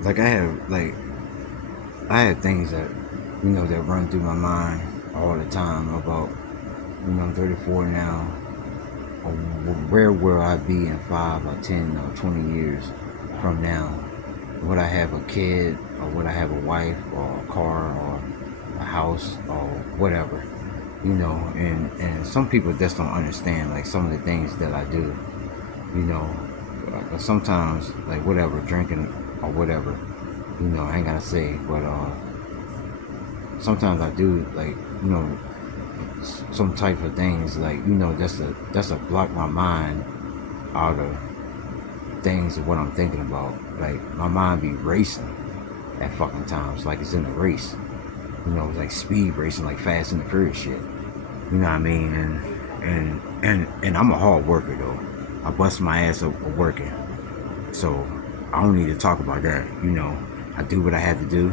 like I have things that that run through my mind all the time about I'm 34 now. Or where will I be in 5 or 10 or 20 years from now? Would I have a kid, or would I have a wife, or a car, or a house, or whatever? And some people just don't understand like some of the things that I do. You know, sometimes like whatever drinking or whatever. I ain't gotta say, but sometimes I do like some type of things like that's a block my mind out of things of what I'm thinking about. Like my mind be racing at fucking times, like it's in a race. It's like speed racing, like Fast and the Furious shit. You know what I mean? And I'm a hard worker though. I bust my ass up working, so I don't need to talk about that. I do what I have to do.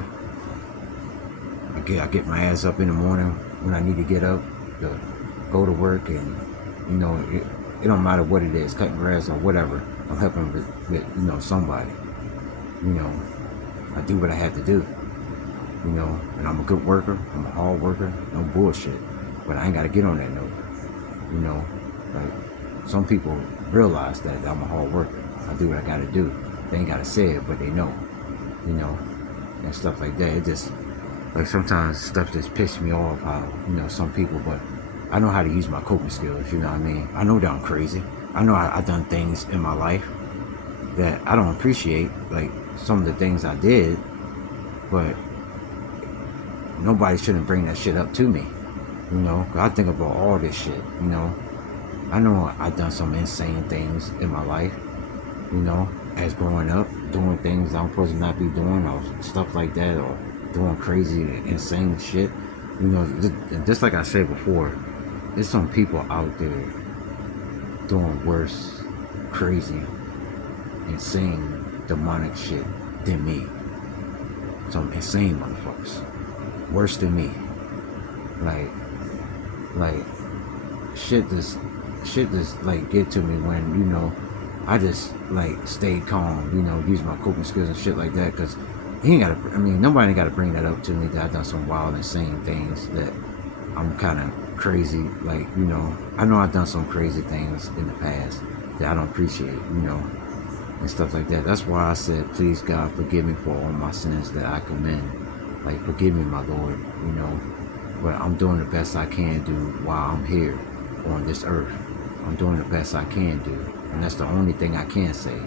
I get my ass up in the morning when I need to get up to go to work, and it don't matter what it is, cutting grass or whatever. I'm helping with somebody. You know, I do what I have to do. And I'm a good worker. I'm a hard worker. No bullshit. But I ain't gotta get on that note. You know, like some people realize that I'm a hard worker. I do what I gotta do. They ain't gotta say it, but they know. You know, and stuff like that. It just like sometimes stuff just pisses me off how some people, but I know how to use my coping skills. You know what I mean? I know that I'm crazy. I know I've done things in my life that I don't appreciate, like some of the things I did, but nobody shouldn't bring that shit up to me. 'Cause I think about all this shit. I know I've done some insane things in my life. As growing up, doing things I'm supposed to not be doing, or stuff like that, or doing crazy, insane shit. Just like I said before, there's some people out there doing worse, crazy, insane, demonic shit than me. Some insane motherfuckers, worse than me. Like, like shit just like get to me when I just like stay calm. Use my coping skills and shit like that. Because he ain't gotta. I mean, nobody got to bring that up to me that I've done some wild, insane things that I'm kind of crazy. Like I know I've done some crazy things in the past that I don't appreciate. And stuff like that. That's why I said, please God, forgive me for all my sins that I commit. Like, forgive me, my Lord. But I'm doing the best I can do while I'm here on this earth. I'm doing the best I can do, and that's the only thing I can say.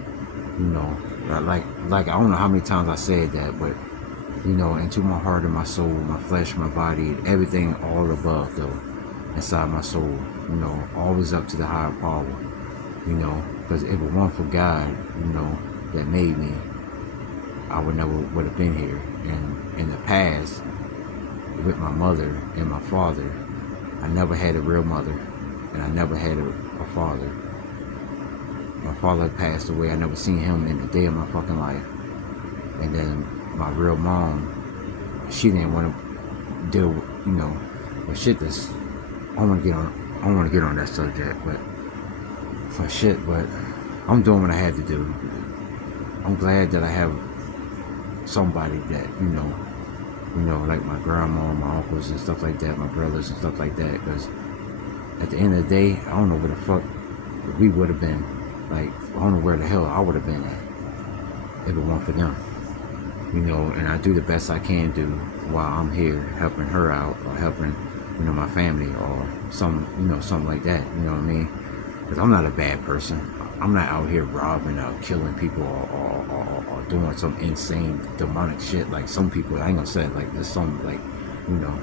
Like I don't know how many times I said that, but into my heart and my soul, my flesh, my body, everything, all above though, inside my soul. Always up to the higher power. Because if it weren't for God, that made me, I would have been here. And in the past, with my mother and my father, I never had a real mother, and I never had a father. My father passed away. I never seen him in a day of my fucking life. And then my real mom, she didn't want to deal with, with shit that's, I don't want to get on that subject, but for shit, but I'm doing what I had to do. I'm glad that I have somebody that, like my grandma, my uncles and stuff like that, my brothers and stuff like that, because at the end of the day, I don't know where the fuck we would have been. Like, I don't know where the hell I would have been at if it weren't for them. And I do the best I can do while I'm here, helping her out, or helping, my family, or something like that. You know what I mean? Because I'm not a bad person. I'm not out here robbing or killing people, or doing some insane demonic shit like some people. I ain't gonna say it like there's some like, you know.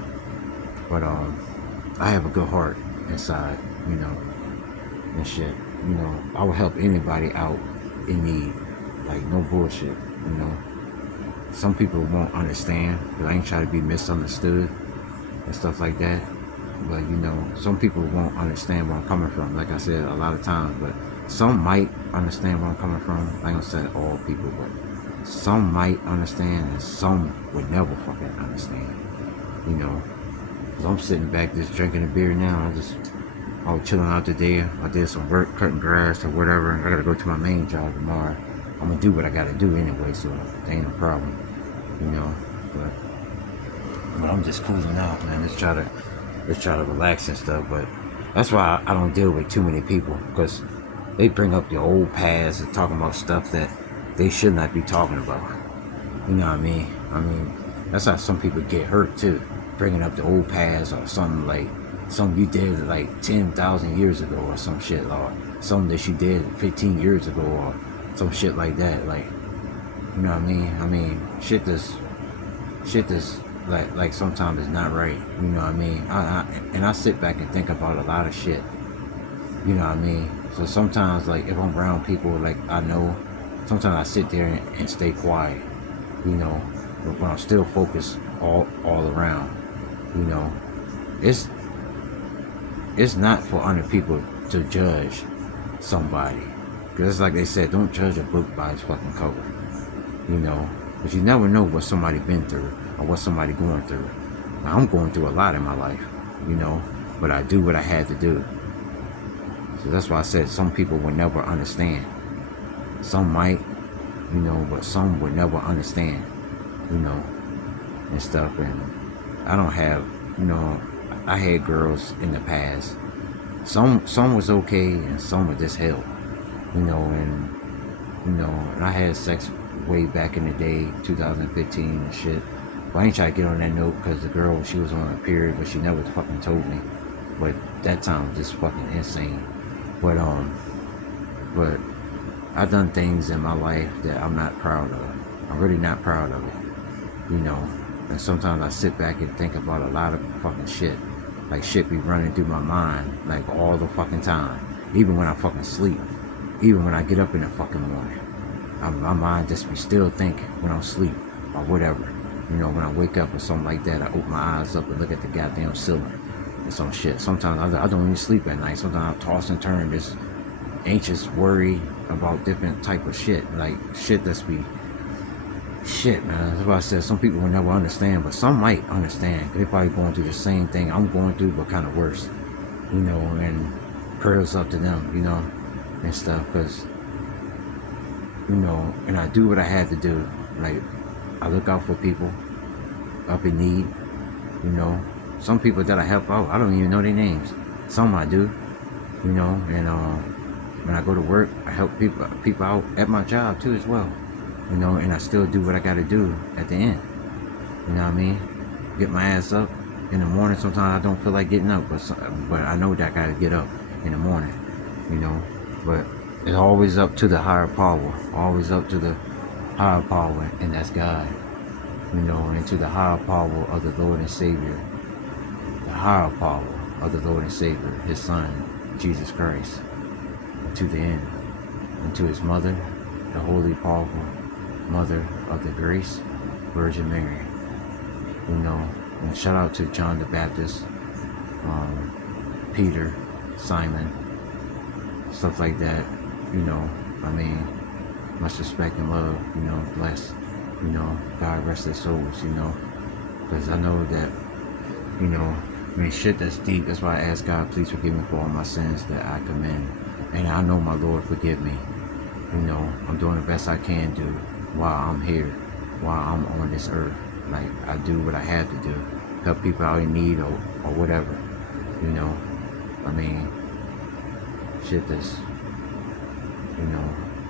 But I have a good heart inside, and shit. I will help anybody out in need, like no bullshit. Some people won't understand, but I ain't trying to be misunderstood and stuff like that. But some people won't understand where I'm coming from. Like I said, a lot of times, but some might understand where I'm coming from. I ain't gonna say all people, but some might understand, and some would never fucking understand. Cause I'm sitting back just drinking a beer now. I was chilling out today. I did some work, cutting grass or whatever. I gotta go to my main job tomorrow. I'm gonna do what I gotta do anyway, so it ain't a problem, you know. But I'm just cooling out, man. Let's try to relax and stuff. But that's why I don't deal with too many people, because they bring up the old past and talking about stuff that they should not be talking about. You know what I mean? I mean, that's how some people get hurt too, bringing up the old past or something like something you did like 10,000 years ago or some shit, or something that you did 15 years ago or some shit like that. Like, you know what I mean? I mean, shit that's like sometimes it's not right. You know what I mean? I sit back and think about a lot of shit. You know what I mean? So sometimes, like, if I'm around people, like, I know, sometimes I sit there and stay quiet, you know, but I'm still focused all around, you know. It's not for other people to judge somebody, because it's like they said, don't judge a book by its fucking cover, you know, because you never know what somebody been through or what somebody going through. Now, I'm going through a lot in my life, you know, but I do what I had to do. So that's why I said some people will never understand. Some might, you know, but some would never understand, you know, and stuff. And I don't have, you know, I had girls in the past. Some was okay and some were just hell, you know, and I had sex way back in the day, 2015 and shit. But I ain't trying to get on that note, because the girl, she was on a period, but she never fucking told me. But that time was just fucking insane. But I've done things in my life that I'm not proud of. I'm really not proud of it, you know. And sometimes I sit back and think about a lot of fucking shit. Like, shit be running through my mind, like, all the fucking time. Even when I fucking sleep. Even when I get up in the fucking morning. My mind just be still thinking when I'm asleep or whatever. You know, when I wake up or something like that, I open my eyes up and look at the goddamn ceiling and some shit. Sometimes I don't even sleep at night. Sometimes I toss and turn, just anxious, worry about different type of shit. Like, shit that's be shit, man. That's why I said some people will never understand, but some might understand. They're probably going through the same thing I'm going through, but kind of worse, you know. And prayers up to them, you know, and stuff, because, you know, and I do what I had to do. Like, I look out for people up in need, you know. Some people that I help out, I don't even know their names. Some I do, you know. And when I go to work, I help people out at my job too as well, you know. And I still do what I got to do at the end, you know what I mean? Get my ass up in the morning. Sometimes I don't feel like getting up, but I know that I got to get up in the morning, you know. But it's always up to the higher power, always up to the higher power, and that's God, you know, and to the higher power of the Lord and Savior, the higher power of the Lord and Savior, His Son, Jesus Christ, to the end, and to His mother, the Holy, powerful Mother of the Grace, Virgin Mary, you know. And shout out to John the Baptist, Peter, Simon, stuff like that, you know. I mean, much respect and love, you know. Bless, you know. God rest their souls, you know. Because I know that, you know, I mean, shit that's deep. That's why I ask God, please forgive me for all my sins that I commit. And I know my Lord forgive me. You know, I'm doing the best I can do while I'm here, while I'm on this earth. Like, I do what I have to do, help people out in need or whatever, you know. I mean, shit that's, you know,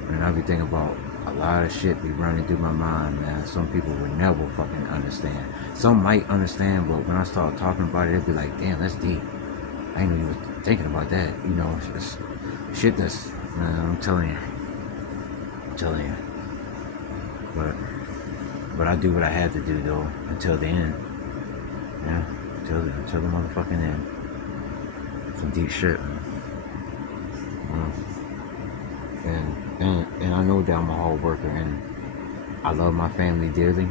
and I be thinking about a lot of shit be running through my mind, man. Some people would never fucking understand. Some might understand, but when I start talking about it, they'll be like, damn, that's deep. I ain't even thinking about that, you know. It's shit that's, man, I'm telling you. But I do what I had to do, though, until the end. Yeah, until the motherfucking end. Some deep shit, man. And I know that I'm a hard worker, and I love my family dearly.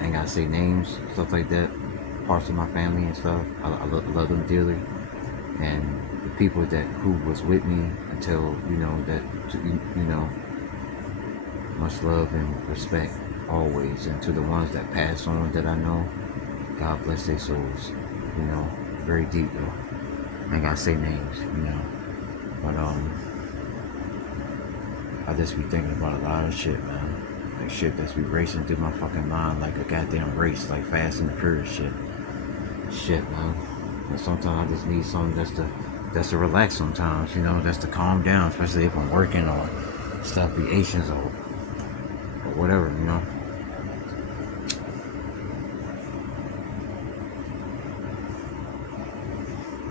I ain't gotta say names, stuff like that. Parts of my family and stuff. I love them dearly. And the people who was with me until, you know, that, you know, much love and respect always. And to the ones that pass on that I know, God bless their souls, you know. Very deep, though. I ain't gotta say names, you know. But I just be thinking about a lot of shit, man. Like shit that's be racing through my fucking mind like a goddamn race, like Fast and the Furious shit. Shit, man. And sometimes I just need something that's to relax sometimes, you know, that's to calm down, especially if I'm working or stop reactions or whatever, you know.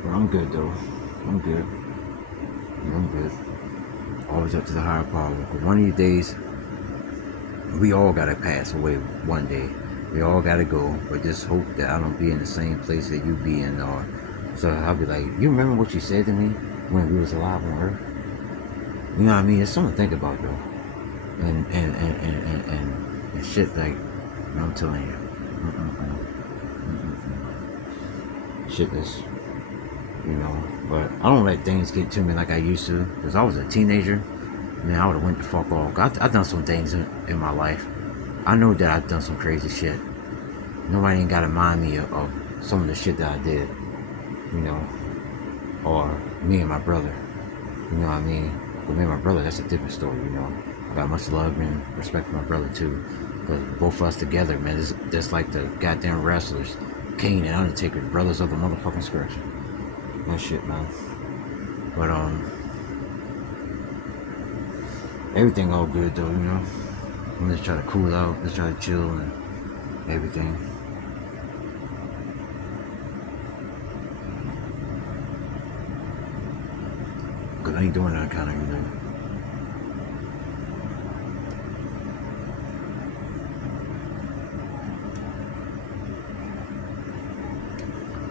But I'm good though. I'm good. Yeah, I'm good. Always up to the higher power. But one of these days, we all gotta pass away one day. We all gotta go. But just hope that I don't be in the same place that you be in, or so I'll be like, you remember what you said to me when we was alive on Earth? You know what I mean? It's something to think about though. And shit like, I'm telling you, shit is, you know. But I don't let things get to me like I used to. Cause I was a teenager, man, I would have went the fuck off. I done some things in my life. I know that I've done some crazy shit. Nobody ain't gotta mind me of some of the shit that I did, you know, or me and my brother. You know what I mean? But me and my brother, that's a different story, you know. I got much love and respect for my brother too. Because both of us together, man, that's like the goddamn wrestlers, Kane and Undertaker, brothers of the motherfucking scratch. That shit, man. But everything all good though, you know. I'm just trying to cool out, just trying to chill and everything. Cause I ain't doing that kind of, you know.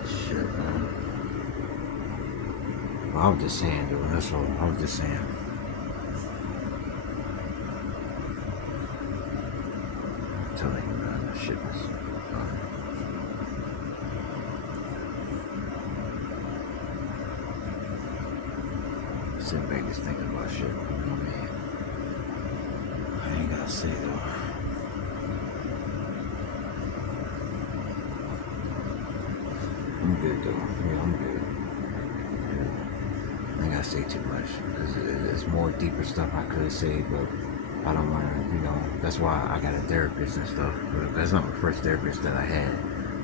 Shit, man. Well, I was just saying, though. That's all. I was just saying. I'm telling you, man, that shit was. Sitting back just thinking about shit. You know what I mean? I ain't gotta say though. I'm good though. Yeah, I'm good. Yeah. I ain't gotta say too much. There's more deeper stuff I could say, but I don't want to, you know. That's why I got a therapist and stuff. But that's not the first therapist that I had.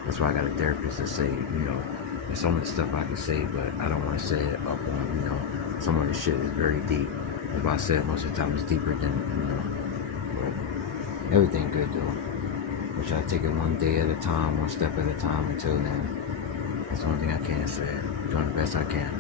That's why I got a therapist to say, you know, there's so much stuff I can say, but I don't want to say it up on, you know, some of the shit is very deep. If I said most of the time, it's deeper than, you know. But everything good though. We try to take it one day at a time, one step at a time until then. That's the only thing I can say. Doing the best I can.